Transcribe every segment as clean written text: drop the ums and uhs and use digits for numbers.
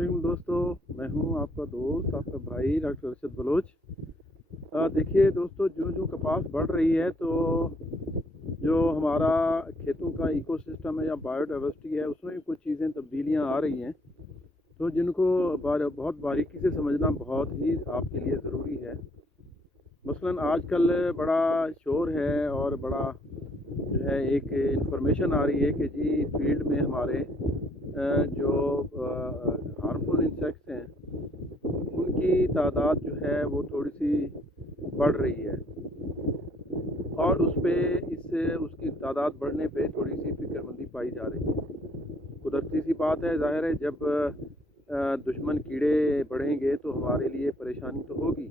वालेकुम दोस्तों, मैं हूं आपका दोस्त, आपका भाई डॉक्टर अरशद बलोच। देखिए दोस्तों, जो कपास बढ़ रही है तो जो हमारा खेतों का इकोसिस्टम है या बायोडाइवर्सिटी है, उसमें भी कुछ चीज़ें तब्दीलियां आ रही हैं, तो जिनको बहुत बारीकी से समझना बहुत ही आपके लिए ज़रूरी है। मसलन आजकल बड़ा शोर है और बड़ा जो है एक इंफॉर्मेशन आ रही है कि जी फील्ड में हमारे जो हार्मफुल इंसेक्ट्स हैं उनकी तादाद जो है वो थोड़ी सी बढ़ रही है, और इससे उसकी तादाद बढ़ने पे थोड़ी सी फिक्रमंदी पाई जा रही है। कुदरती सी बात है, जाहिर है जब दुश्मन कीड़े बढ़ेंगे तो हमारे लिए परेशानी तो होगी।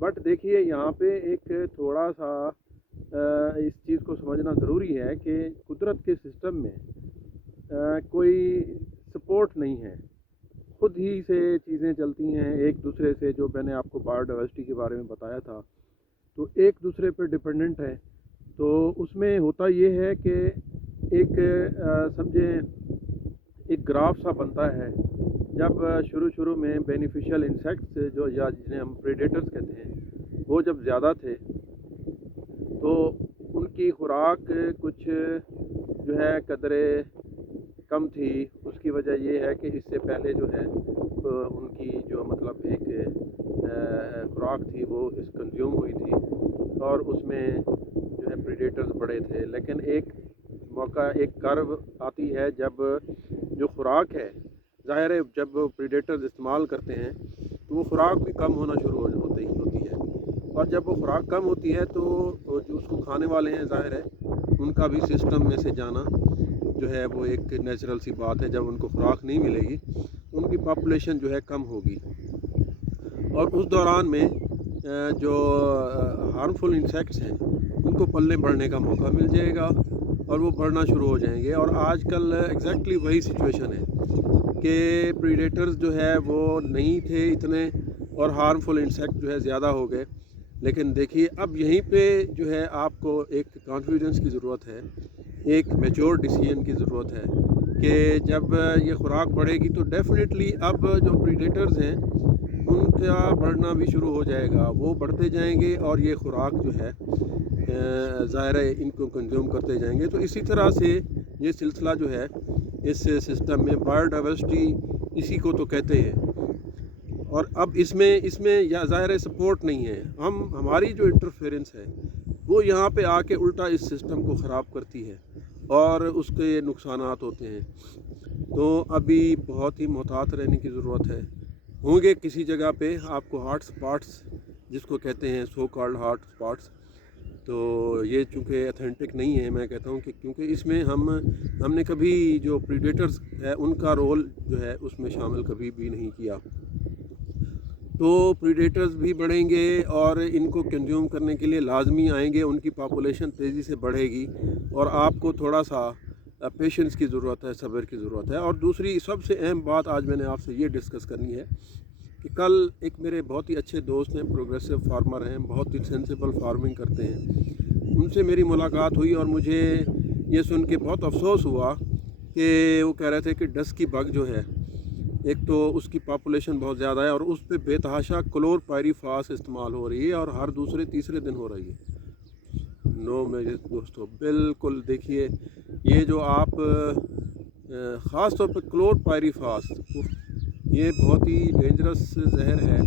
बट देखिए यहाँ पे एक थोड़ा सा इस चीज़ को समझना ज़रूरी है कि कुदरत के सिस्टम में कोई सपोर्ट नहीं है, खुद ही से चीज़ें चलती हैं एक दूसरे से। जो मैंने आपको बायोडाइवर्सिटी के बारे में बताया था, तो एक दूसरे पर डिपेंडेंट है। तो उसमें होता ये है कि एक समझें एक ग्राफ सा बनता है। जब शुरू में बेनिफिशियल इंसेक्ट्स जो या जिन्हें हम प्रेडेटर्स कहते हैं, वो जब ज़्यादा थे तो उनकी खुराक कुछ जो है कदरे कम थी। उसकी वजह ये है कि इससे पहले जो है उनकी जो मतलब एक खुराक थी वो कंज्यूम हुई थी और उसमें जो है प्रेडेटर्स बड़े थे। लेकिन एक मौका, एक कर्व आती है जब जो खुराक है, ज़ाहिर है जब प्रेडेटर्स इस्तेमाल करते हैं तो वो खुराक भी कम होना शुरू होती है, और जब वो खुराक कम होती है तो जो उसको खाने वाले हैं, ज़ाहिर है उनका भी सिस्टम में से जाना जो है वो एक नेचुरल सी बात है। जब उनको खुराक नहीं मिलेगी उनकी पॉपुलेशन जो है कम होगी, और उस दौरान में जो हार्मफुल इंसेक्ट्स हैं उनको पलने बढ़ने का मौका मिल जाएगा और वो बढ़ना शुरू हो जाएंगे। और आजकल एग्जैक्टली वही सिचुएशन है कि प्रीडेटर्स जो है वो नहीं थे इतने और हार्मफुल इंसेक्ट जो है ज़्यादा हो गए। लेकिन देखिए अब यहीं पे जो है आपको एक कॉन्फिडेंस की ज़रूरत है, एक मैच्योर डिसीजन की ज़रूरत है कि जब ये खुराक बढ़ेगी तो डेफिनेटली अब जो प्रीडेटर्स हैं उनका बढ़ना भी शुरू हो जाएगा, वो बढ़ते जाएंगे और ये खुराक जो है ज़ाहिर है इनको कंज्यूम करते जाएंगे। तो इसी तरह से ये सिलसिला जो है इस सिस्टम में बायोडाइवर्सिटी इसी को तो कहते हैं। और अब इसमें या ज़ाहिर है सपोर्ट नहीं है, हमारी जो इंटरफेरेंस है वो यहाँ पे आके उल्टा इस सिस्टम को ख़राब करती है और उसके नुकसानात होते हैं। तो अभी बहुत ही मोहतात रहने की ज़रूरत है। होंगे किसी जगह पे आपको हॉट स्पॉट्स जिसको कहते हैं, सो कॉल्ड हॉट स्पॉट्स, तो ये चूँकि अथेंटिक नहीं है, मैं कहता हूँ कि क्योंकि इसमें हमने कभी जो प्रीडेटर्स है उनका रोल जो है उसमें शामिल कभी भी नहीं किया। तो प्रीडेटर्स भी बढ़ेंगे और इनको कंज्यूम करने के लिए लाजमी आएंगे, उनकी पॉपुलेशन तेज़ी से बढ़ेगी और आपको थोड़ा सा पेशेंस की ज़रूरत है, सब्र की ज़रूरत है। और दूसरी सबसे अहम बात आज मैंने आपसे ये डिस्कस करनी है कि कल एक मेरे बहुत ही अच्छे दोस्त हैं, प्रोग्रेसिव फार्मर हैं, बहुत ही सेंसिबल फार्मिंग करते हैं, उनसे मेरी मुलाकात हुई और मुझे ये सुन के बहुत अफसोस हुआ कि वो कह रहे थे कि डस्की बग जो है, एक तो उसकी पॉपुलेशन बहुत ज़्यादा है और उस पर बेतहाशा क्लोरपायरीफास इस्तेमाल हो रही है और हर दूसरे तीसरे दिन हो रही है। नो मेरे दोस्तों, बिल्कुल देखिए ये जो आप ख़ास तौर पर क्लोरपायरीफास, ये बहुत ही डेंजरस जहर है।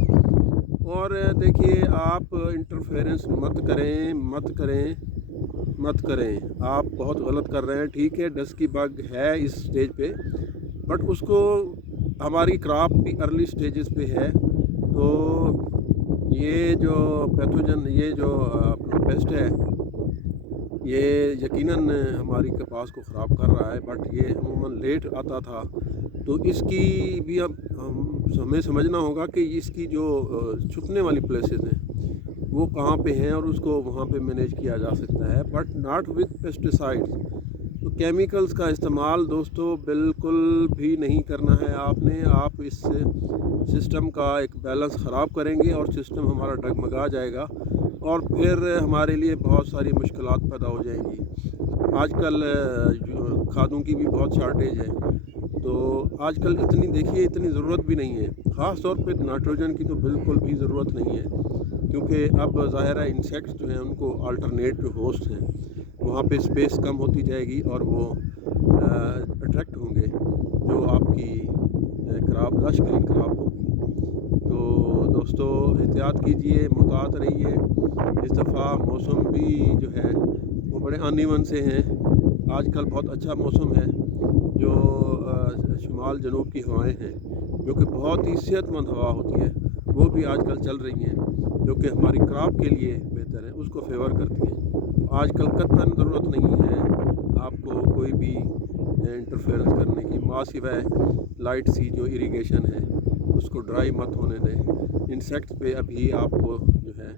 और देखिए आप इंटरफेरेंस मत करें, आप बहुत गलत कर रहे हैं। ठीक है, डस्की बग है इस स्टेज पे, बट उसको हमारी क्रॉप भी अर्ली स्टेजेस पे है, तो ये जो पैथोजन, ये जो अपना पेस्ट है, ये यकीनन हमारी कपास को ख़राब कर रहा है। बट ये अमूमन लेट आता था, तो इसकी भी अब हमें समझना होगा कि इसकी जो छुपने वाली प्लेसेस हैं वो कहाँ पे हैं और उसको वहाँ पे मैनेज किया जा सकता है, बट नॉट विद पेस्टिसाइड्स। तो केमिकल्स का इस्तेमाल दोस्तों बिल्कुल भी नहीं करना है आपने। आप इस सिस्टम का एक बैलेंस ख़राब करेंगे और सिस्टम हमारा डगमगा जाएगा और फिर हमारे लिए बहुत सारी मुश्किलात पैदा हो जाएंगी। आजकल खादों की भी बहुत शार्टेज है, तो आजकल इतनी देखिए इतनी ज़रूरत भी नहीं है, ख़ास तौर पे नाइट्रोजन की तो बिल्कुल भी ज़रूरत नहीं है, क्योंकि अब ज़ाहिर है इंसेक्ट्स जो हैं उनको अल्टरनेट जो होस्ट हैं वहाँ पे स्पेस कम होती जाएगी और वो अट्रैक्ट होंगे जो आपकी ख़राब लश ग्रीन ख़राब होगी। तो दोस्तों एहतियात कीजिए, मुहतात रहिए। इस दफ़ा मौसम भी जो है वो बड़े अनइवन से हैं। आजकल बहुत अच्छा मौसम है, जो शुमाल जनूब की हवाएं हैं जो कि बहुत ही सेहतमंद हवा होती है वो भी आजकल चल रही हैं, जो कि हमारी क्रॉप के लिए बेहतर है, उसको फेवर करती हैं। आजकल कतई ज़रूरत नहीं है आपको कोई भी इंटरफेरेंस करने की, माँ सिवाय लाइट सी जो इरिगेशन है उसको ड्राई मत होने दें। इंसेक्ट्स पे अभी आपको जो है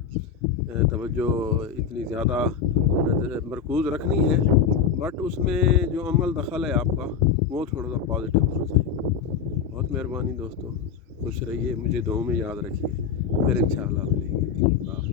तवज्जो इतनी ज़्यादा मरकूज़ रखनी है, बट उसमें जो अमल दखल है आपका वो थोड़ा सा पॉजिटिव होना चाहिए। बहुत मेहरबानी दोस्तों, खुश रहिए, मुझे दुआओं में याद रखिए, फिर इंशाअल्लाह मिलेंगे।